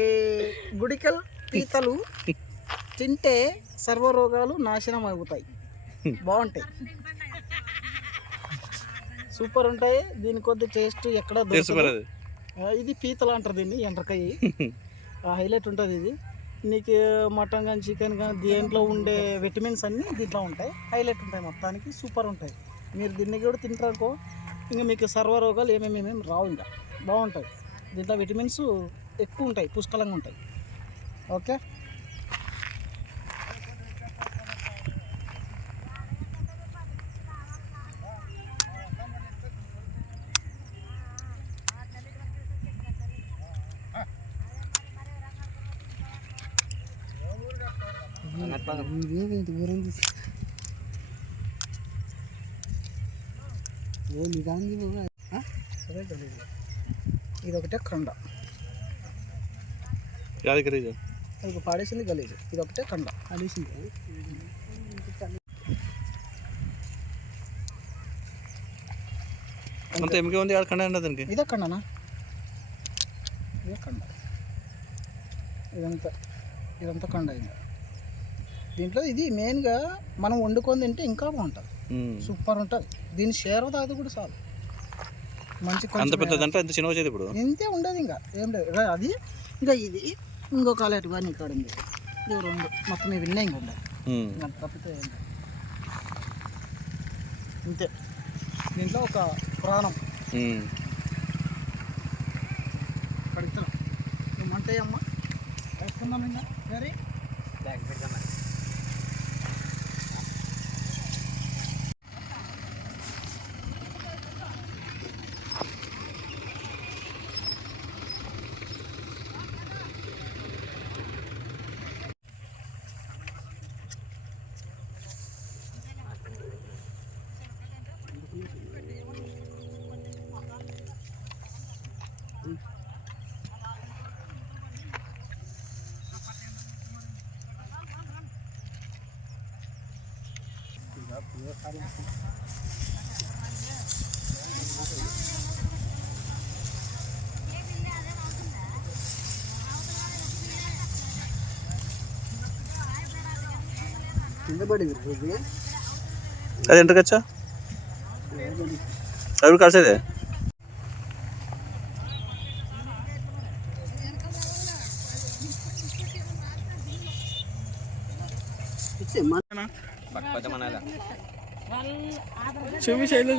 ఈ గుడికల్ పీతలు తింటే సర్వరోగాలు నాశనం అవుతాయి. బాగుంటాయి, సూపర్ ఉంటాయి. దీని కొద్ది టేస్ట్ ఎక్కడ దొరకదు. ఇది పీతలు అంటారు దీన్ని, ఎండ్రకాయ హైలైట్ ఉంటుంది. ఇది నీకు మటన్ కానీ చికెన్ కానీ దీంట్లో ఉండే విటమిన్స్ అన్నీ దీంట్లో ఉంటాయి, హైలైట్ ఉంటాయి, మొత్తానికి సూపర్ ఉంటాయి. మీరు దీన్ని కూడా తింటారనుకో ఇంకా మీకు సర్వరోగాలు ఏమేమి రావు, ఇంకా బాగుంటాయి. దీంట్లో విటమిన్స్ ఎక్కువ ఉంటాయి, పుష్కలంగా ఉంటాయి. ఓకే, ఇది ఒకటే కండ, అది పాడేసింది గలీజ్. ఇది ఒకటే కండ పాడేసింది. ఇదే కండనా, ఇదే కండ, ఇదంతా కండ. దీంట్లో ఇది మెయిన్గా మనం వండుకొని తింటే ఇంకా బాగుంటుంది, సూపర్ ఉంటుంది. దీని షేర్ తాగితే కూడా చాలు, మంచి ఇంతే ఉండదు, ఇంకా ఏం లేదు. అది ఇంకా ఇది ఇంకొక కాలేటు కానీ ఇక్కడ ఉంది, ఇది రెండు మొత్తం ఇవి విన్నా ఇంక ఉండదు, తప్పితే ఏం లేదు. ఇంతే, దీంట్లో ఒక ప్రాణం కడుగుతున్నాం. ఏమంటాయి అమ్మ, వేసుకుందాం ఇంకా సరే. అది ఎంతకచ్చా, అవి కలిసేదే. చూపి శైలు